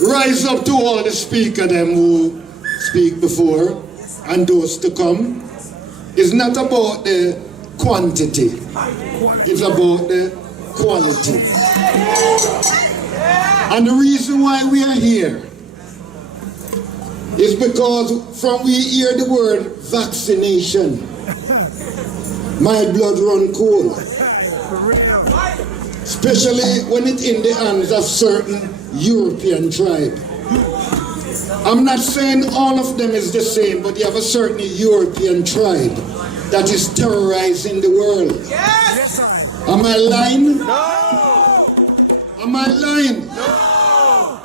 Rise up to all the speakers them who speak before and those to come. It's not about the quantity, it's about the quality. And the reason why we are here is because from we hear the word vaccination, my blood run cold. Especially when it's in the hands of certain European tribe. I'm not saying all of them is the same, but you have a certain European tribe that is terrorizing the world. Yes! Am I lying? No! Am I lying? No!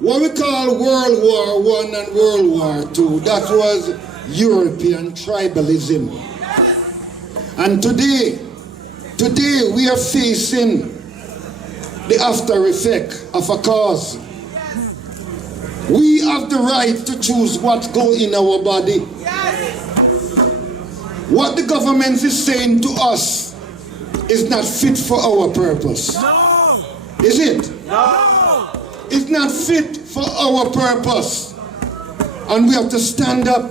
What we call World War I and World War II, that was European tribalism. And today we are facing the after effect of a cause. We have the right to choose what goes in our body. What the government is saying to us is not fit for our purpose. No! Is it? No! It's not fit for our purpose. And we have to stand up.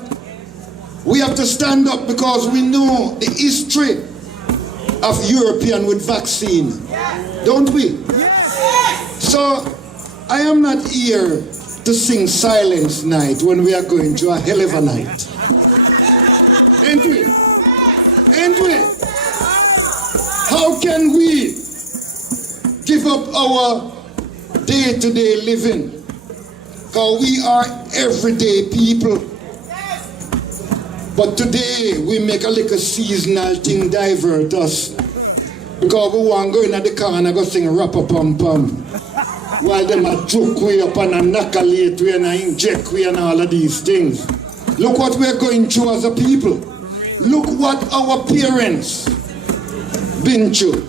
We have to stand up because we know the history of European with vaccine. Don't we? So I am not here to sing Silence Night when we are going to a hell of a night. Ain't we? Ain't we? How can we give up our day-to-day living? Because we are everyday people. But today we make a little seasonal thing divert us. Because we want to go in the car and go sing rap-a-pum-pum. While them a joke we up and a knuckle-late we and a inject we and all of these things. Look what we're going through as a people. Look what our parents been through.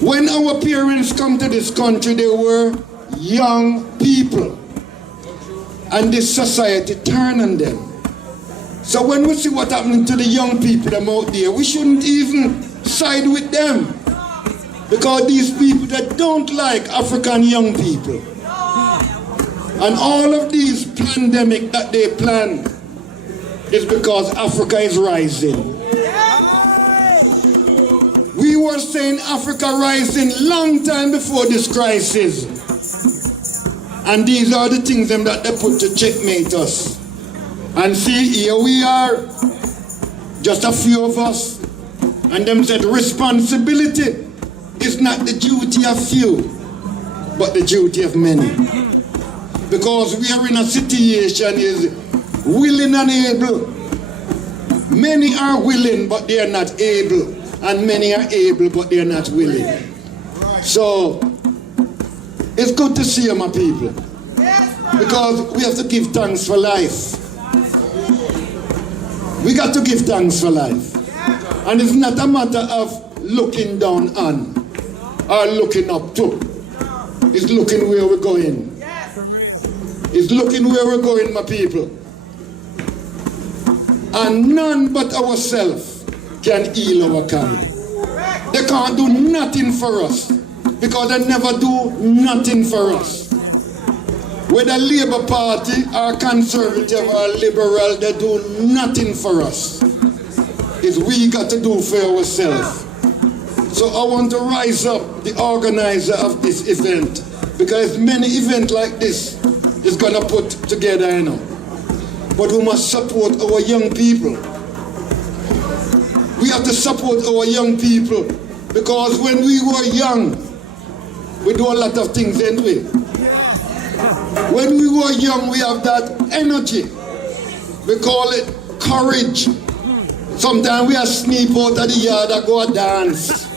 When our parents come to this country, they were young people. And this society turned on them. So when we see what happening to the young people them out there, we shouldn't even side with them. Because these people that don't like African young people. And all of these pandemic that they plan is because Africa is rising. We were saying Africa rising long time before this crisis. And these are the things them that they put to checkmate us. And see, here we are, just a few of us, and them said responsibility is not the duty of few, but the duty of many. Because we are in a situation is willing and able. Many are willing, but they are not able, and many are able, but they are not willing. So, it's good to see you, my people, because we have to give thanks for life. We got to give thanks for life. And it's not a matter of looking down on or looking up to. It's looking where we're going. It's looking where we're going, my people. And none but ourselves can heal our kind. They can't do nothing for us because they never do nothing for us. Whether Labour Party or Conservative or Liberal, they do nothing for us. It's we got to do for ourselves. So I want to rise up the organizer of this event, because many events like this is going to put together, you know. But we must support our young people. We have to support our young people, because when we were young, we do a lot of things, didn't we? When we were young, we have that energy. We call it courage. Sometimes we are sneak out of the yard and go and dance.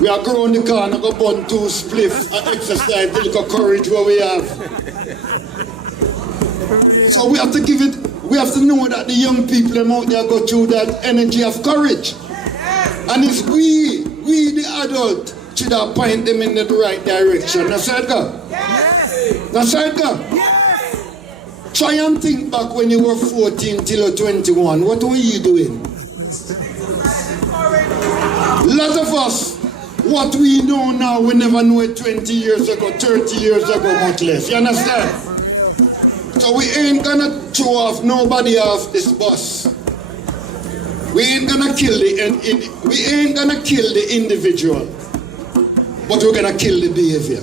We are go around the car and go burn 2 spliffs and exercise the little courage what we have. So we have to give it, we have to know that the young people them out there go through that energy of courage. And it's we the adult, should have point them in the right direction. That's how it go. That's how it go. Try and think back when you were 14 till you're 21. What were you doing? us, what we know now, we never knew it 20 years ago, 30 years ago, much less. You understand? So we ain't gonna throw off nobody off this bus. We ain't gonna kill the individual, but we're gonna kill the behavior.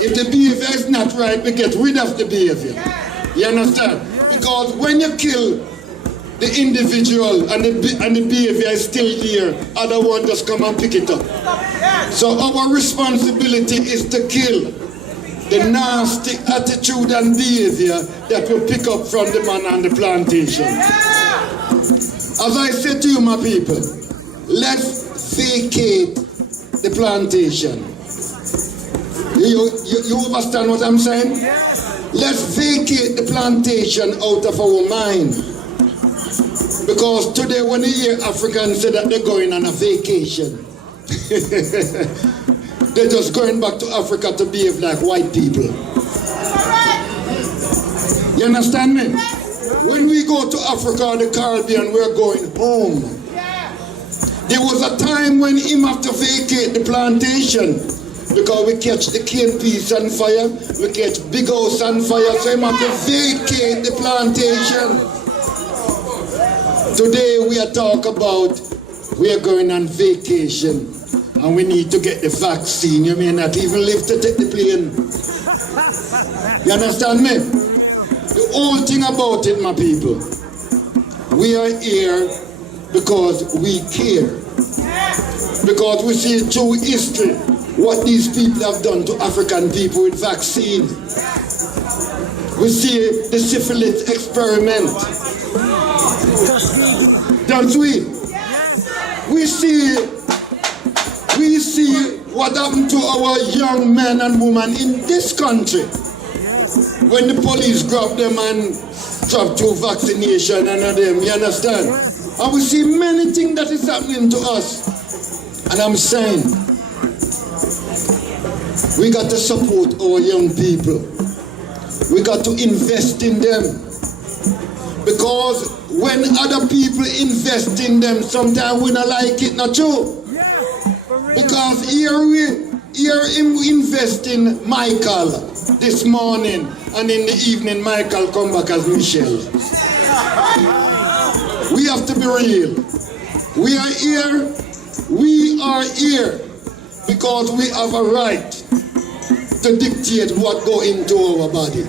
If the behavior is not right, we get rid of the behavior. You understand? Because when you kill the individual and the behavior is still there, other one just come and pick it up. So our responsibility is to kill the nasty attitude and behavior that we pick up from the man on the plantation. As I said to you, my people, let's vacate the plantation. You understand what I'm saying? Let's vacate the plantation out of our mind. Because today when you hear Africans say that they're going on a vacation, they're just going back to Africa to behave like white people. You understand me? When we go to Africa or the Caribbean, we're going home. There was a time when him have to vacate the plantation because we catch the cane piece on fire, we catch big house on fire, so him have to vacate the plantation. Today we are talking about we are going on vacation and we need to get the vaccine. You may not even live to take the plane. You understand me? The whole thing about it, my people, we are here because we care. Because we see through history what these people have done to African people with vaccine. We see the syphilis experiment. Don't we? We see what happened to our young men and women in this country. When the police grab them and drop through vaccination and them, you understand? And we see many things that is happening to us. And I'm saying, we got to support our young people. We got to invest in them. Because when other people invest in them, sometimes we don't like it, not true? Because here him invest in Michael this morning, and in the evening Michael come back as Michelle. We have to be real. We are here because we have a right to dictate what go into our body.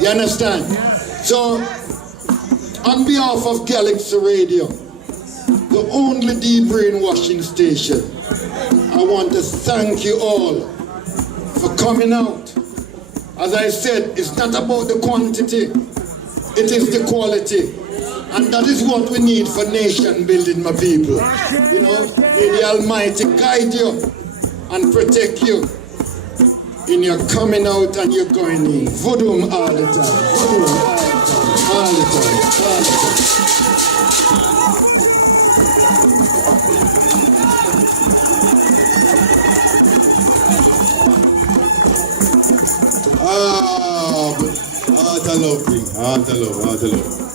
You understand? So, on behalf of Galaxy Radio, the only de-brainwashing station, I want to thank you all for coming out. As I said, it's not about the quantity, it is the quality. And that is what we need for nation building, my people. You know, may the Almighty guide you and protect you in your coming out and your going in. Voodoo all the time. Voodoo all the time. All the time. Heart of love, heart of love.